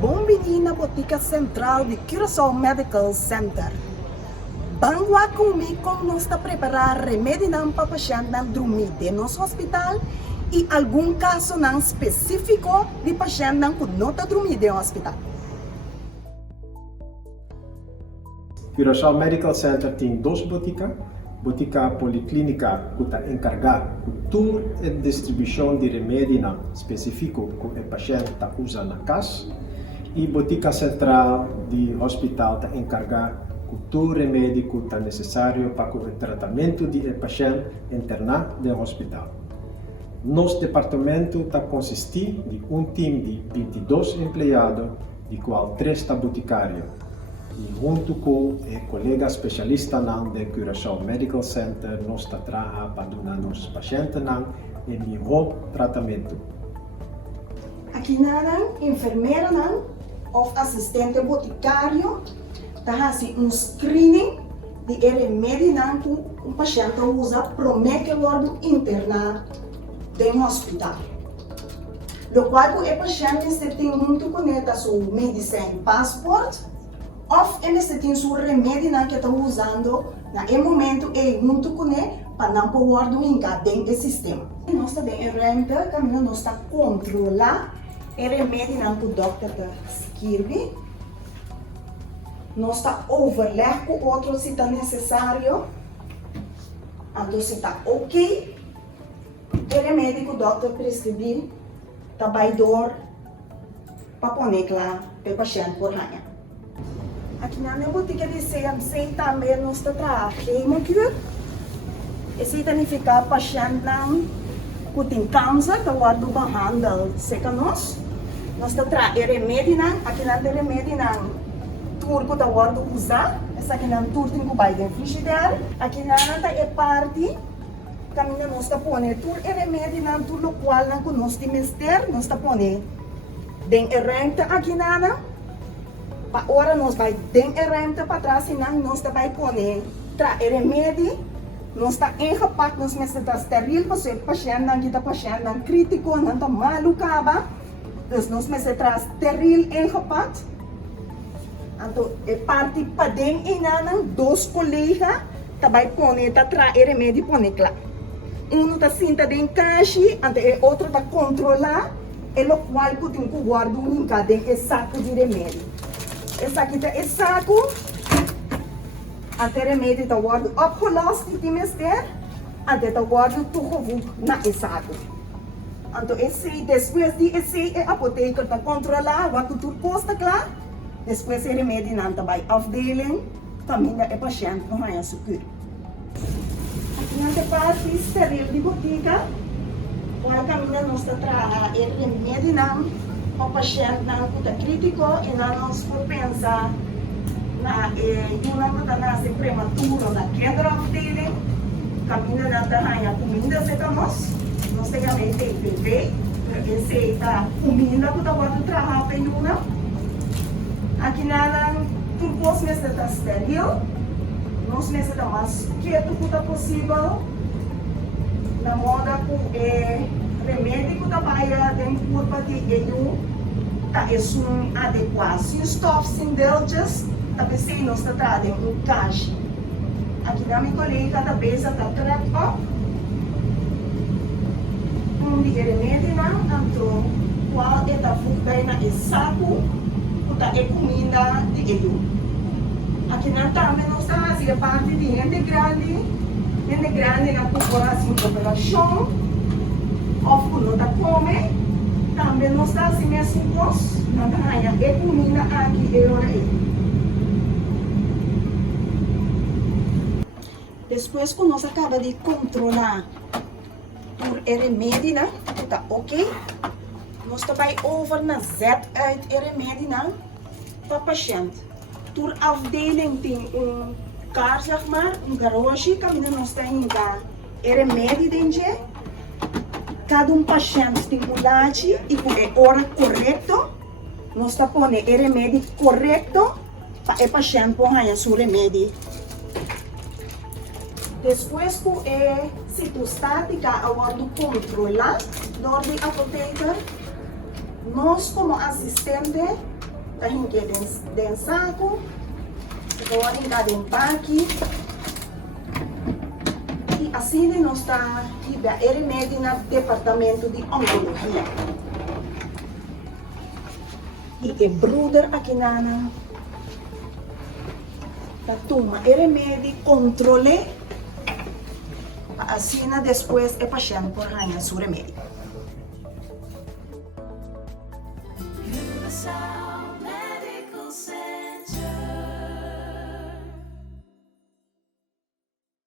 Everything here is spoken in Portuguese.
Bom-vindo na Botica Central de Curaçao Medical Center. Bangwa comigo como nós está preparar remédio para paciente não dormir de nosso hospital e algum caso não específico de paciente não que não está dormir de hospital. Curaçao Medical Center tem duas boticas. Botica Policlínica, que está encarregada de tour e distribuição de remédio específico que o paciente está usando na casa. E Botica Central de Hospital está encarregada de todo remédio que está necessário para o tratamento do paciente internado no hospital. Nosso departamento está consistir de time de 22 empregados, de qual 3 está boticário. E junto com o colega especialista de Curaçao Medical Center, nós está trabalhando para dar aos pacientes o melhor tratamento. Aqui nada, enfermeira ou assistente boticário, está fazendo screening de remédio que o paciente usa para o internar no hospital. O qual o paciente tem junto com ele seu medicine passport, ou ele tem seu remédio que está usando no momento junto com ele para não pôr dentro do sistema. Nós temos ferramenta que nós controlar o remédio que o doutor escreve. Nós overleg com outro se está necessário. Então se está ok, o remédio que o doutor prescreveu está vai dor para pôr lá para o paciente por ranha. Aqui na minha botica de CMC também nós trabalhamos chemocure. Isso significa que o paciente que tem câncer, que vai behandel seca nós trabalhamos remédio, aqui na remédio tour que está usar, essa aqui na tour tem que vai dentro do frigideiro. Aqui na é parte que nós está pondo tour remédio na tour lo qual que nós temos ter, nós está pondo dentro renta aqui na Agora nós vai dentro a renta para trás e nós vai pôr remédio, nós está enrapado, nós está esteril para o paciente, não está paciente, não crítico, não está malucaba, então nós está esteril enrapado. Então é parte para dentro e não dois colegas vai pôr remédio pôr lá. Um está sentado em caixa, e o outro está controlar, e o qual tem que guardar dentro do saco de remédio. Esse aqui é o saco. Até o remédio está guardado opgelost de mestre. Até está guardado tudo na saco. Então, depois de esse, a apoteca está controlar o que tudo custa, claro. Depois, o remédio não está vai afdeling. Também é paciente não vai seguro. Aqui na parte esteril de botica. Qual caminho nós está trabalhando o remédio não. O paciente não está crítico e não nos for pensar na uma nasce prematuro na queda dele, caminho na terra comida se nós temos PPV, esse está comida que está guardando trabalho em uma. Aqui na tudo posso estar estéril, nós necessitamos mais quieto que está possível, na moda com remédio que está dentro do corpo de é adequado. Se os stofs indulges, talvez se nós está trazendo caixa. Aqui na minha colega, talvez está tratando de remédio, então, qual é a fruta na saco, que é comida de ele. Aqui na também nós está fazendo parte de gente grande na corporação de operação. Of que não está comendo, também não está assim mesmo nós, não está ganhando é comida aqui e agora Depois que nós acaba de controlar por remédio, está ok, nós vai over na zet uit remédio para o paciente. Por afdeling tem car, zeg maar, garage, que nós temos remédio dentro. Cada paciente tem idade e com a hora correta, nós está pondo o remédio correto para o paciente pôr seu remédio. Depois que a citostática agora controlar, dor de apoteca, nós como assistente tahinke den saco, agora em cada empaque. E assim nós está o remédio no departamento de oncologia. E que brother aqui na toma o remédio, controle, assim depois o paciente por ganhar seu remédio.